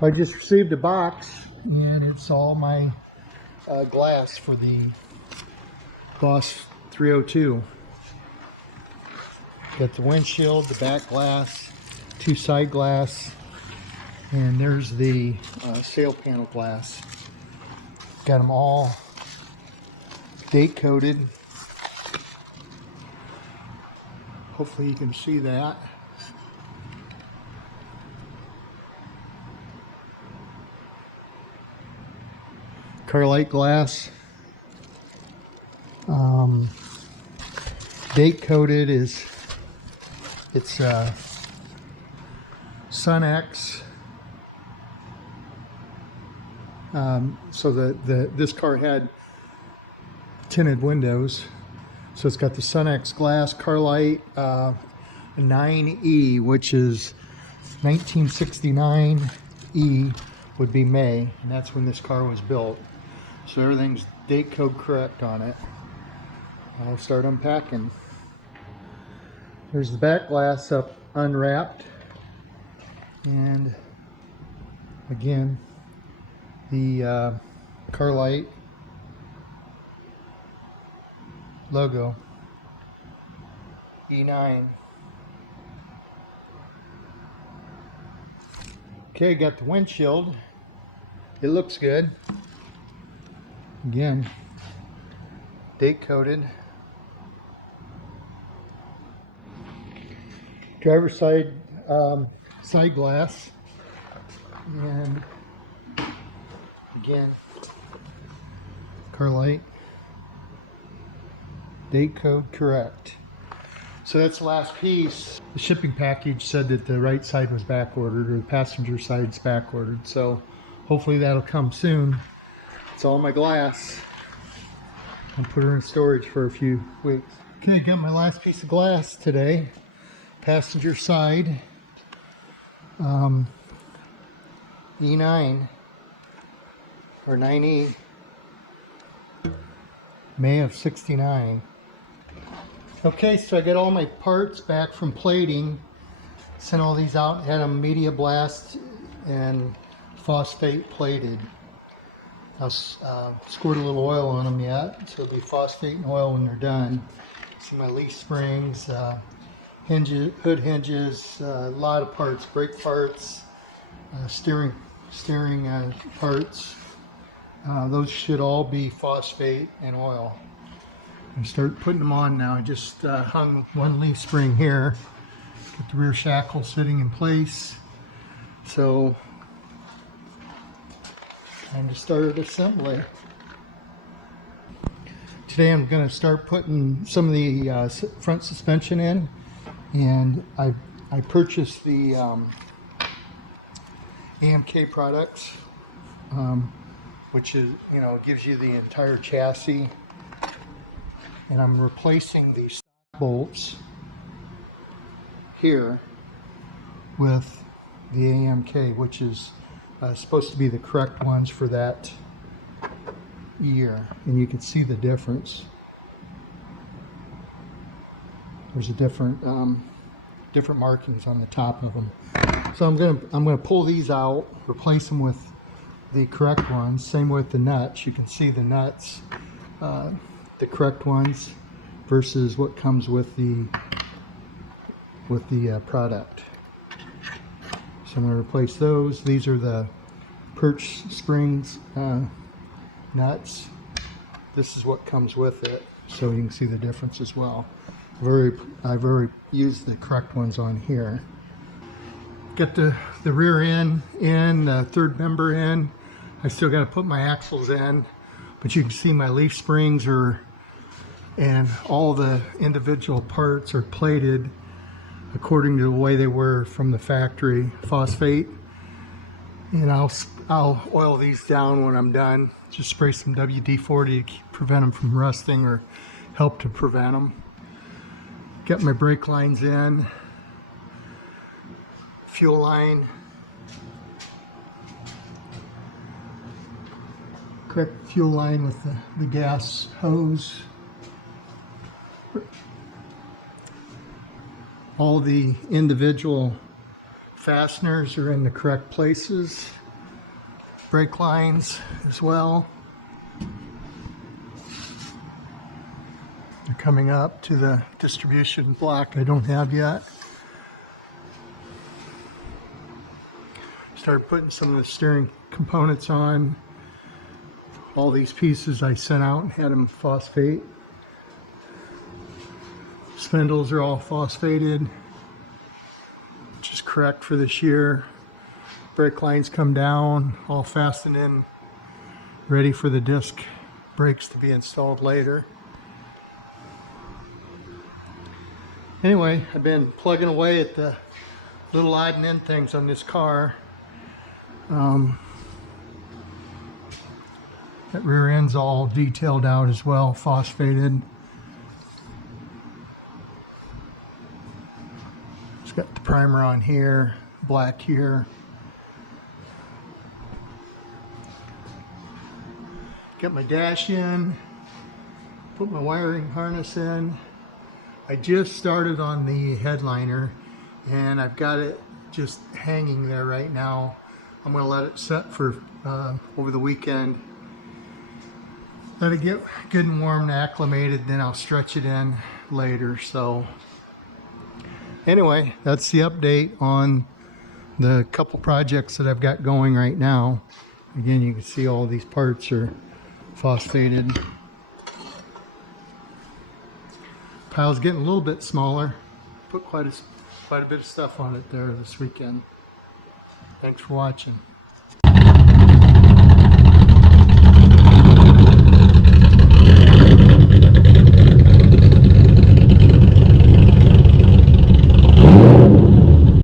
I just received a box, and it's all my glass for the Boss 302. Got the windshield, the back glass, 2 side glass, and there's the sail panel glass. Got them all date coded. Hopefully you can see that. Carlite glass. Date coded is it's Sun X. So this car had tinted windows, so it's got the Sun X glass. Carlite 9E, which is 1969. E would be May, and that's when this car was built. So everything's date code correct on it. I'll start unpacking. There's the back glass up unwrapped, and again the Carlite logo, E9. Okay, got the windshield. It looks good. Again, date coded. Driver's side side glass, and again, Carlite, date code correct. So that's the last piece. The shipping package said that the right side was back ordered, or the passenger side's back ordered. So hopefully that'll come soon. It's all my glass. I'll put her in storage for a few weeks. Okay, got my last piece of glass today. Passenger side, E9 or 9E, May of '69. Okay, so I got all my parts back from plating. Sent all these out, had them media blast and phosphate plated. I squirt a little oil on them yet, so it'll be phosphate and oil when they're done. See my leaf springs, hinges, hood hinges, a lot of parts, brake parts, steering parts. Those should all be phosphate and oil. And start putting them on now. I just hung one leaf spring here. Get the rear shackle sitting in place. So time to start assembly. Today I'm going to start putting some of the front suspension in, and I purchased the AMK products, which is, you know, gives you the entire chassis, and I'm replacing these stock bolts here with the AMK, which is supposed to be the correct ones for that year, and you can see the difference. There's a different markings on the top of them. So I'm gonna pull these out, replace them with the correct ones. Same with the nuts. You can see the nuts, the correct ones versus what comes with the product. So I'm going to replace those. These are the perch springs nuts. This is what comes with it, so you can see the difference as well. I've already used the correct ones on here. Get the rear end in, third member in. I still got to put my axles in, but you can see my leaf springs and all the individual parts are plated according to the way they were from the factory, phosphate. And I'll oil these down when I'm done. Just spray some WD-40 to prevent them from rusting or help to prevent them. Get my brake lines in, fuel line, correct fuel line with the gas hose. All the individual fasteners are in the correct places. brake lines as well. They're coming up to the distribution block I don't have yet. Start putting some of the steering components on. All these pieces I sent out and had them phosphate. Spindles are all phosphated, which is correct for this year. Brake lines come down, all fastened in, ready for the disc brakes to be installed later. Anyway, I've been plugging away at the little odd and end things on this car. That rear end's all detailed out as well, phosphated. It's got the primer on here, black here. Got my dash in, put my wiring harness in. I just started on the headliner and I've got it just hanging there right now. I'm going to let it set for over the weekend. Let it get good and warm and acclimated, then I'll stretch it in later. So anyway, that's the update on the couple projects that I've got going right now. Again, you can see all these parts are phosphated. Pile's getting a little bit smaller. Put quite a bit of stuff on it there this weekend. Thanks for watching.